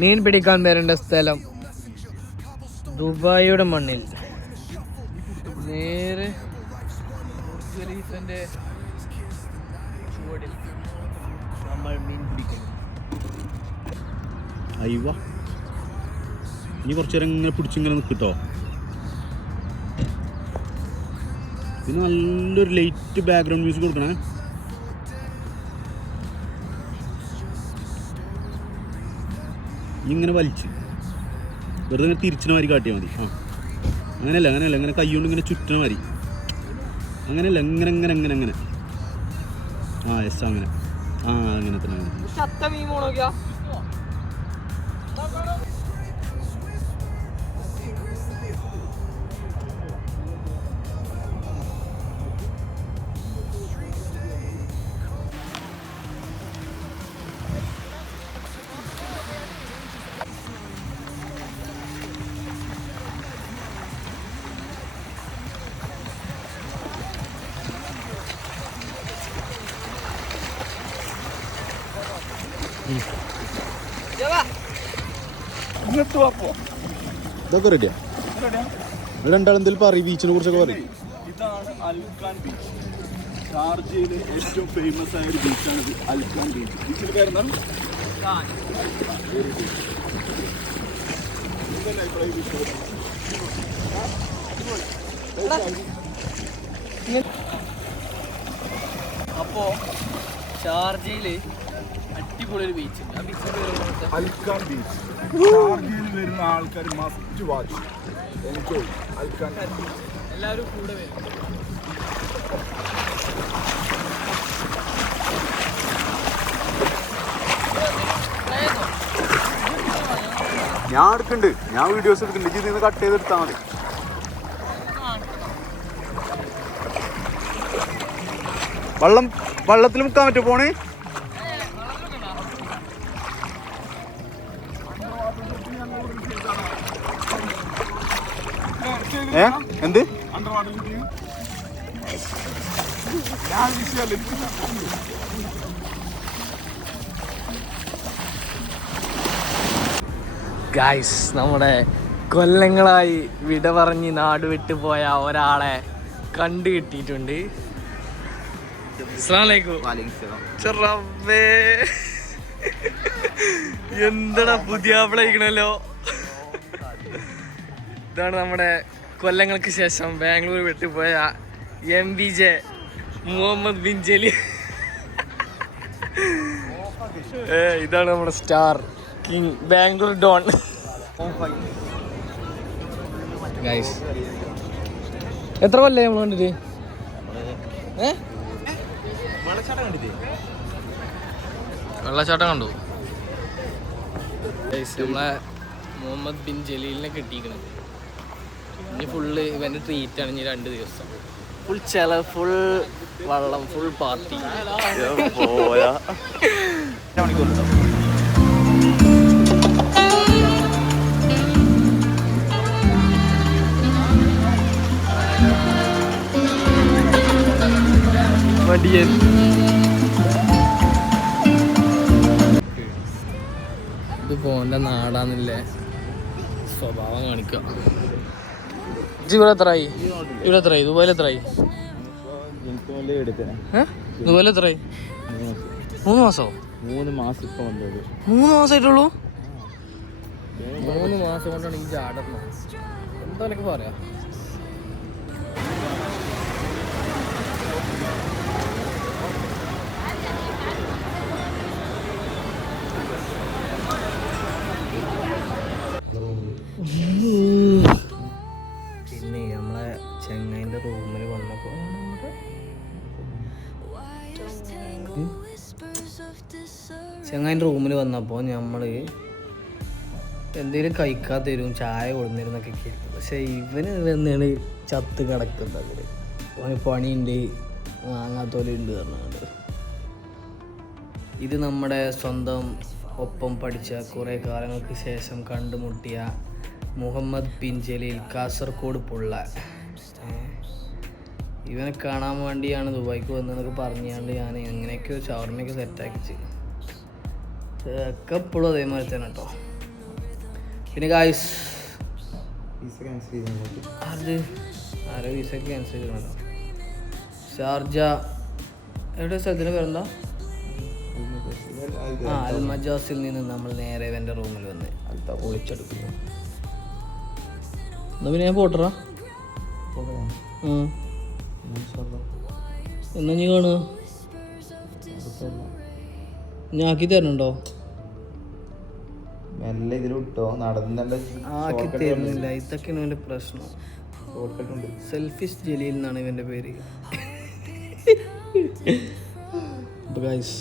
മീൻ പിടിക്കാൻ വരേണ്ട സ്ഥലം ദുബായിയുടെ മണ്ണിൽ നേരെ ചുവടിൽ നമ്മൾ മീൻ പിടിക്കുന്നു. അയ്യോ ഇനി കുറച്ചു നേരം ഇങ്ങനെ പിടിച്ചിങ്ങനെ നിൽക്കിട്ടോ. ഇത് നല്ലൊരു ലൈറ്റ് ബാക്ക്ഗ്രൗണ്ട് മ്യൂസിക് കൊടുക്കണേ. ഇങ്ങനെ വലിച്ച് വെറുതെ ഇങ്ങനെ തിരിച്ചിന മാതിരി കാട്ടിയാൽ മതി. അങ്ങനെയല്ല ഇങ്ങനെ കൈ കൊണ്ട് ഇങ്ങനെ ചുറ്റണ മാതിരി. അങ്ങനെയല്ല ഇങ്ങനെ ഇങ്ങനെ ഇങ്ങനെ അങ്ങനെ യെസ് അങ്ങനെ അങ്ങനെ തന്നെ. ഇതൊക്കെ റെഡിയാ. രണ്ടാളും എന്തെങ്കിലും പറയും ബീച്ചിനെ കുറിച്ചൊക്കെ പറയും. ഇതാണ് അൽഖാൻ ബീച്ച്. ഷാർജയിലെ ഏറ്റവും ഫേമസ് ആയ ഒരു ബീച്ചാണിത്, അൽഖാൻ ബീച്ച്. ബീച്ചിന്റെ പേരെന്താണ്? അപ്പോ ഷാർജയില് അടിപൊളി ഒരു ബീച്ച് ഉണ്ട്. ആ ബീച്ചിന്റെ പേര് അൽഖാൻ ബീച്ച്. ഷാർജയിൽ വരുന്ന ആൾക്കാർ must watch enjoy Al Khan beach. എല്ലാവരും കൂടെ വരും. ഞാൻ എടുക്കുന്നുണ്ട്, ഞാൻ വീഡിയോസ് എടുക്കുന്നുണ്ട്. ഇതിൽ നിന്ന് കട്ട് ചെയ്തെടുത്താൽ മതി. വെള്ളത്തിൽ മുക്കാൻ പറ്റുമോ പോണേ? എന്ത് ഗൈസ്, നമ്മുടെ കൊല്ലങ്ങളായി വിട പറഞ്ഞ് നാട് വിട്ടു പോയ ഒരാളെ കണ്ടു കിട്ടിയിട്ടുണ്ട്. എന്തടാ പുതിയ ആപ്പിളയിക്കണല്ലോ. ഇതാണ് നമ്മുടെ കൊല്ലങ്ങൾക്ക് ശേഷം ബാംഗ്ലൂർ വിട്ടുപോയ MBJ മുഹമ്മദ് ബിൻ ജലി. ഇതാണ് നമ്മുടെ star king, Bangalore don. Guys, എത്ര കൊല്ലേ നമ്മൾ കണ്ടിട്ട്? വെള്ളച്ചാട്ടം കണ്ടു. നമ്മളെ മുഹമ്മദ് ബിൻ ജലീലിനെ കിട്ടിയിരിക്കുന്നത്. ഇനി ഫുള്ള് ഇവൻ്റെ ട്രീറ്റാണ്. ഇനി 2 ദിവസം ഫുൾ ചെലവ്, ഫുൾ വെള്ളം, ഫുൾ പാർട്ടി. മടിയൻ. ഇത് പോൻ്റെ നാടാന്നില്ലേ സ്വഭാവം കാണിക്കുക. ഇവിടെ എത്രയായി? ദുബായിൽ എത്രയായി? ദുബായിൽ എത്രയായി? 3 മാസമോ? 3 മാസം ഇപ്പൊ വന്നത്. 3 മാസമായിട്ടുള്ളൂ. 3 മാസം കൊണ്ടാണ് ഈ ചാടുന്നത്. എന്താ എനിക്ക് പറയാ. പിന്നെ നമ്മളെ ചെങ്ങൈൻ്റെ റൂമിൽ വന്നപ്പോൾ നമ്മൾ എന്തെങ്കിലും കഴിക്കാൻ തരും, ചായ കൊടുന്നിരുന്നൊക്കെ കേൾക്കും. പക്ഷെ ഇവന് തന്നെയാണ് ചത്ത് കിടക്കുന്നത്. അവന് പണിയുണ്ട്, വാങ്ങാത്തോലുണ്ട് പറഞ്ഞുകൊണ്ട്. ഇത് നമ്മുടെ സ്വന്തം ഒപ്പം പഠിച്ച കുറേ കാലങ്ങൾക്ക് ശേഷം കണ്ടുമുട്ടിയ മുഹമ്മദ് ബിൻ ജലീൽ കാസർഗോഡ് പുള്ള. ഇവനെ കാണാൻ വേണ്ടിയാണ് ദുബായിക്ക് വന്നതെന്നൊക്കെ പറഞ്ഞാണ്ട് ഞാൻ എങ്ങനെയൊക്കെയോ ഷവർമയൊക്കെ സെറ്റാക്കിച്ച് ഒക്കെ ഇപ്പോഴും അതേമാതിരി തന്നെ കേട്ടോ. പിന്നെ ഗായ്സ് അത് ആരോ വിസ ക്യാൻസൽ ചെയ്യണല്ലോ. ഷാർജ എവിടെ സ്ഥലത്തിന് പേരെന്താ? അൽമജാസിൽ നിന്ന് നമ്മൾ നേരെ എൻ്റെ റൂമിൽ വന്ന് ഒളിച്ചെടുക്കുന്നു. എന്നാ പിന്നെ ഞാൻ പോട്ടറാ എന്നാ നീ കാണുക ഞാൻ ആക്കി തരണുണ്ടോ? ആക്കി തരുന്നില്ല. ഇതൊക്കെയാണ് ഇവൻ്റെ പ്രശ്നം. സെൽഫിഷ് ജലീൽ എന്നാണ് ഇവൻ്റെ പേര്. ഗൈസ്